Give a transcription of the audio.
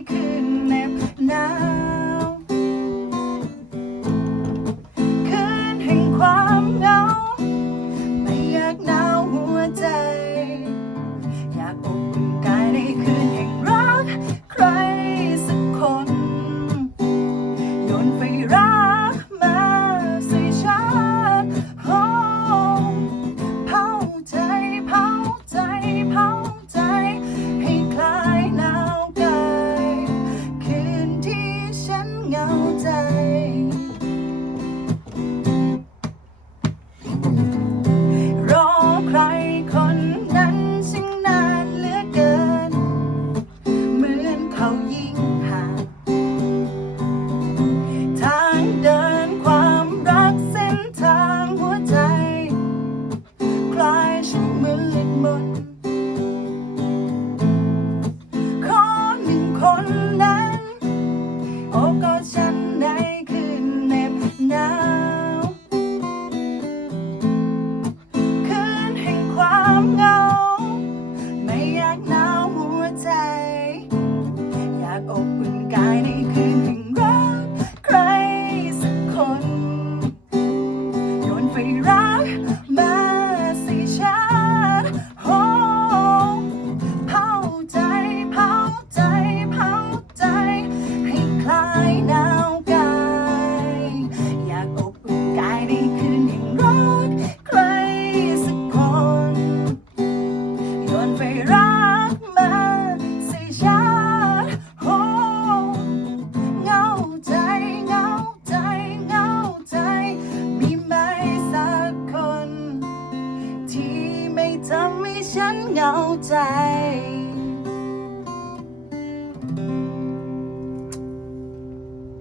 could Oh. ทำให้ฉันเหงาใจ